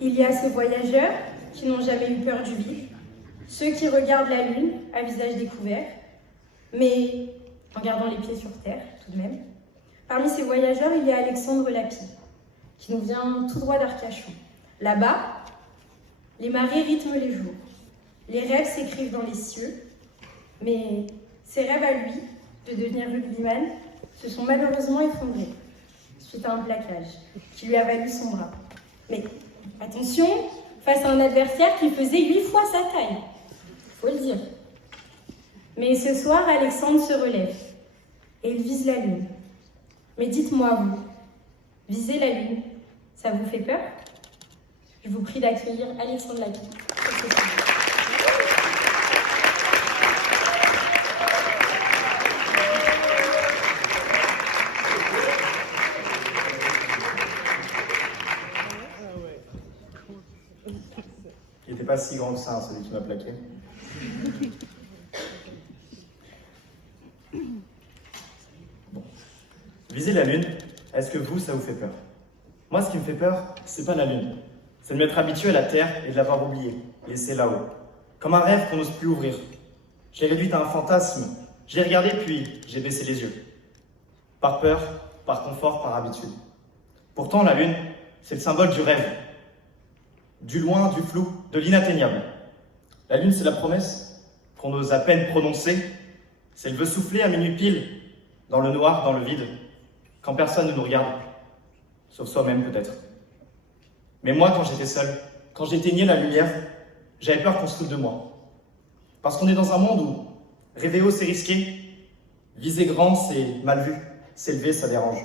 Il y a ces voyageurs qui n'ont jamais eu peur du vide, ceux qui regardent la lune à visage découvert, mais en gardant les pieds sur terre tout de même. Parmi ces voyageurs, il y a Alexandre Lapie, qui nous vient tout droit d'Arcachon. Là-bas, les marées rythment les jours, les rêves s'écrivent dans les cieux, mais ses rêves à lui, de devenir rugbyman, se sont malheureusement effondrés, suite à un plaquage qui lui a valu son bras. Mais attention, face à un adversaire qui faisait 8 fois sa taille, faut le dire. Mais ce soir, Alexandre se relève et il vise la lune. Mais dites-moi, vous, viser la lune, ça vous fait peur? Je vous prie d'accueillir Alexandre Lapie. Il n'était pas si grand que ça, celui qui m'a plaqué. Bon. Viser la lune, est-ce que vous, ça vous fait peur? Moi, ce qui me fait peur, c'est pas la lune. C'est de m'être habitué à la Terre et de l'avoir oubliée, laissée là-haut. Comme un rêve qu'on n'ose plus ouvrir. Je l'ai réduite à un fantasme. Je l'ai regardé, puis j'ai baissé les yeux. Par peur, par confort, par habitude. Pourtant, la lune, c'est le symbole du rêve. Du loin, du flou, de l'inatteignable. La lune, c'est la promesse qu'on ose à peine prononcer. C'est le vœu soufflé à minuit pile, dans le noir, dans le vide, quand personne ne nous regarde, sauf soi-même peut-être. Mais moi, quand j'étais seul, quand j'éteignais la lumière, j'avais peur qu'on se foute de moi. Parce qu'on est dans un monde où rêver haut, c'est risqué, viser grand, c'est mal vu, s'élever, ça dérange.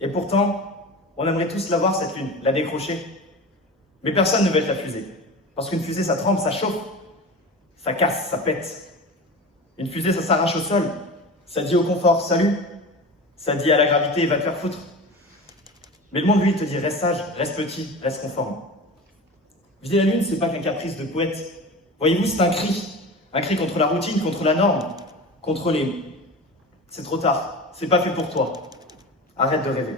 Et pourtant, on aimerait tous l'avoir, cette lune, la décrocher. Mais personne ne veut être la fusée. Parce qu'une fusée, ça tremble, ça chauffe, ça casse, ça pète. Une fusée, ça s'arrache au sol. Ça dit au confort, salut. Ça dit à la gravité, va te faire foutre. Mais le monde, lui, te dit, reste sage, reste petit, reste conforme. Viser la lune, c'est pas qu'un caprice de poète. Voyez-vous, c'est un cri. Un cri contre la routine, contre la norme, contre les... C'est trop tard, c'est pas fait pour toi. Arrête de rêver.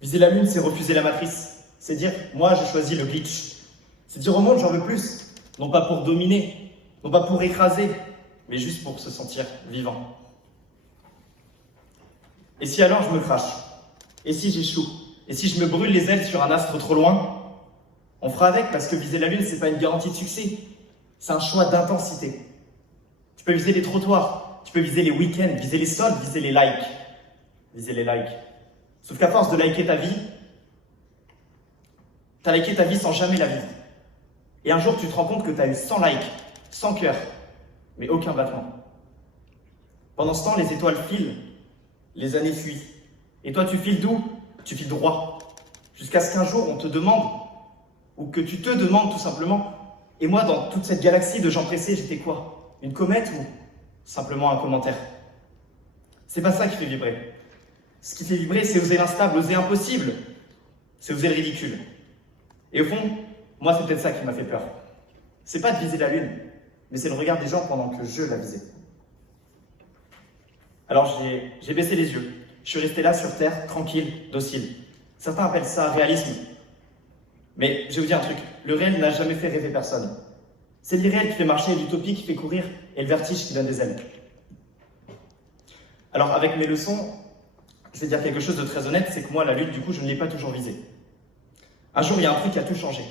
Viser la lune, c'est refuser la matrice. C'est dire, moi, j'ai choisi le glitch. C'est dire au monde, j'en veux plus. Non pas pour dominer, non pas pour écraser, mais juste pour se sentir vivant. Et si alors je me crache? Et si j'échoue? Et si je me brûle les ailes sur un astre trop loin? On fera avec, parce que viser la lune, c'est pas une garantie de succès. C'est un choix d'intensité. Tu peux viser les trottoirs, tu peux viser les week-ends, viser les soldes, viser les likes. Viser les likes. Sauf qu'à force de liker ta vie, t'as liké ta vie sans jamais la vivre. Et un jour, tu te rends compte que t'as eu 100 likes, 100 cœurs, mais aucun battement. Pendant ce temps, les étoiles filent, les années fuient. Et toi, tu files d'où? Tu files droit. Jusqu'à ce qu'un jour, on te demande, ou que tu te demandes tout simplement, et moi, dans toute cette galaxie de gens pressés, j'étais quoi? Une comète ou simplement un commentaire? C'est pas ça qui fait vibrer. Ce qui fait vibrer, c'est oser l'instable, oser l'impossible. C'est oser le ridicule. Et au fond, moi, c'est peut-être ça qui m'a fait peur. C'est pas de viser la lune, mais c'est le regard des gens pendant que je la visais. Alors j'ai baissé les yeux. Je suis resté là sur Terre, tranquille, docile. Certains appellent ça réalisme. Mais je vais vous dire un truc, le réel n'a jamais fait rêver personne. C'est l'irréel qui fait marcher, l'utopie qui fait courir, et le vertige qui donne des ailes. Alors avec mes leçons, je vais dire quelque chose de très honnête, c'est que moi, la lune, du coup, je ne l'ai pas toujours visée. Un jour, il y a un truc qui a tout changé.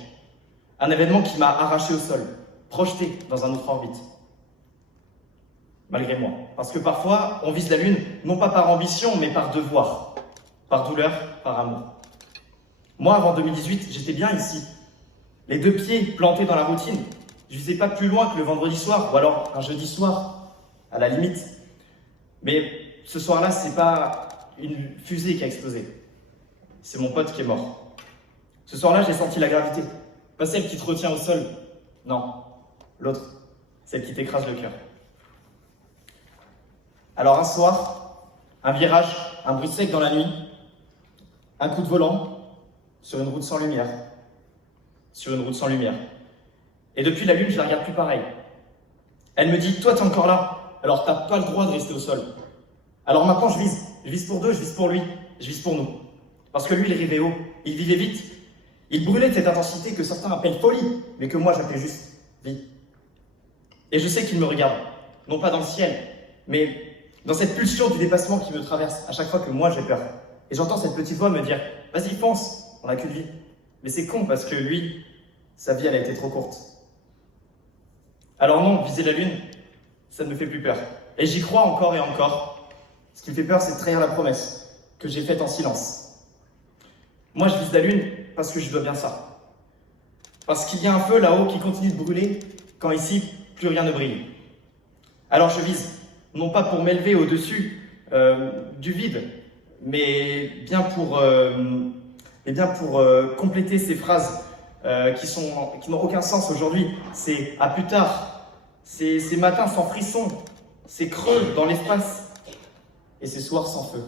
Un événement qui m'a arraché au sol, projeté dans un autre orbite. Malgré moi. Parce que parfois, on vise la lune, non pas par ambition, mais par devoir. Par douleur, par amour. Moi, avant 2018, j'étais bien ici. Les deux pieds plantés dans la routine. Je visais pas plus loin que le vendredi soir, ou alors un jeudi soir, à la limite. Mais ce soir-là, c'est pas une fusée qui a explosé. C'est mon pote qui est mort. Ce soir-là, j'ai senti la gravité. Pas celle qui te retient au sol. Non, l'autre. Celle qui t'écrase le cœur. Alors un soir, un virage, un bruit sec dans la nuit, un coup de volant sur une route sans lumière. Sur une route sans lumière. Et depuis la lune, je la regarde plus pareil. Elle me dit, toi t'es encore là, alors t'as pas le droit de rester au sol. Alors maintenant je vise pour deux, je vise pour lui, je vise pour nous. Parce que lui, il rêvait haut, il vivait vite. Il brûlait de cette intensité que certains appellent folie, mais que moi j'appelais juste vie. Et je sais qu'il me regarde, non pas dans le ciel, mais dans cette pulsion du dépassement qui me traverse à chaque fois que moi j'ai peur. Et j'entends cette petite voix me dire « Vas-y, fonce, on n'a qu'une vie. » Mais c'est con parce que lui, sa vie elle a été trop courte. Alors non, viser la lune, ça ne me fait plus peur. Et j'y crois encore et encore. Ce qui me fait peur, c'est de trahir la promesse que j'ai faite en silence. Moi, je vise la lune parce que je dois bien ça. Parce qu'il y a un feu là-haut qui continue de brûler quand ici, plus rien ne brille. Alors je vise, non pas pour m'élever au-dessus du vide, mais bien pour compléter ces phrases qui n'ont aucun sens aujourd'hui. C'est à plus tard, c'est ces matins sans frisson, c'est creux dans l'espace, et ces soirs sans feu.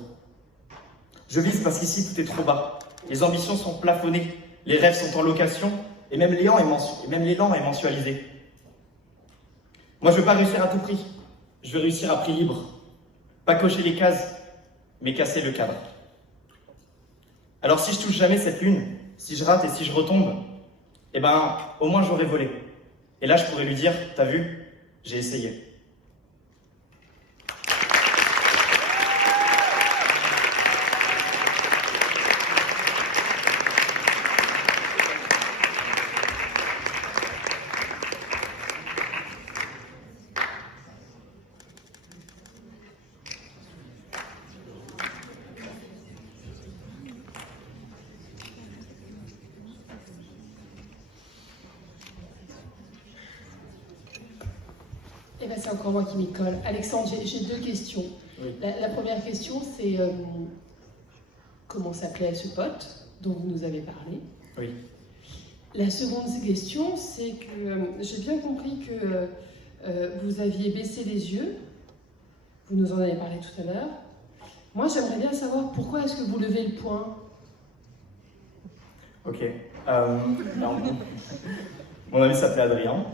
Je vise parce qu'ici tout est trop bas, les ambitions sont plafonnées, les rêves sont en location, et même l'élan est mensualisé. Moi je veux pas réussir à tout prix, je veux réussir à prix libre. Pas cocher les cases, mais casser le cadre. Alors si je touche jamais cette lune, si je rate et si je retombe, eh ben, au moins j'aurais volé. Et là je pourrais lui dire, t'as vu, j'ai essayé. Eh ben, c'est encore moi qui m'y colle. Alexandre, j'ai deux questions. Oui. La première question, c'est comment s'appelait ce pote dont vous nous avez parlé? Oui. La seconde question, c'est que j'ai bien compris que vous aviez baissé les yeux. Vous nous en avez parlé tout à l'heure. Moi, j'aimerais bien savoir pourquoi est-ce que vous levez le poing? Ok. Alors, mon ami s'appelait Adrien.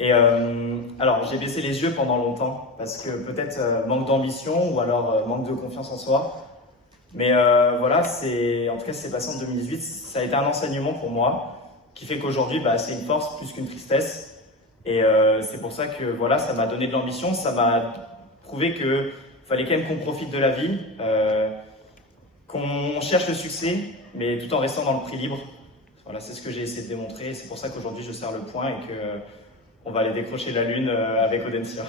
Et alors, j'ai baissé les yeux pendant longtemps, parce que peut-être manque d'ambition ou alors manque de confiance en soi. Mais voilà, en tout cas, c'est passé en 2018. Ça a été un enseignement pour moi, qui fait qu'aujourd'hui, c'est une force plus qu'une tristesse. Et c'est pour ça que voilà, ça m'a donné de l'ambition, ça m'a prouvé qu'il fallait quand même qu'on profite de la vie, qu'on cherche le succès, mais tout en restant dans le prix libre. Voilà, c'est ce que j'ai essayé de démontrer. C'est pour ça qu'aujourd'hui, je serre le poing et que on va aller décrocher la lune avec Audencia.